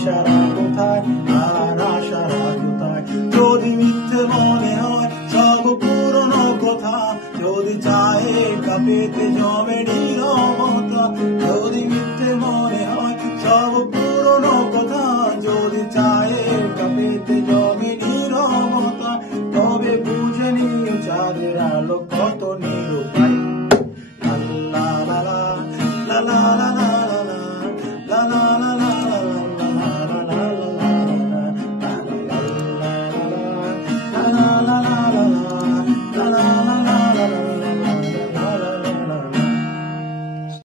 দিশারা কোথায় আর আশারা কোথায়? যদি মিথ্যে মনে হয় সব পুরনো কথা, যদি চায়ের কাপেতে জমে নীরবতা, যদি মিথ্যে মনে হয় সব পুরনো কথা, যদি চায়ের কাপেতে জমে নীরবতা, তবে বুঝে নিও চাঁদের আলো কত নিরুপায়। লা লা লা লা লা লা লা।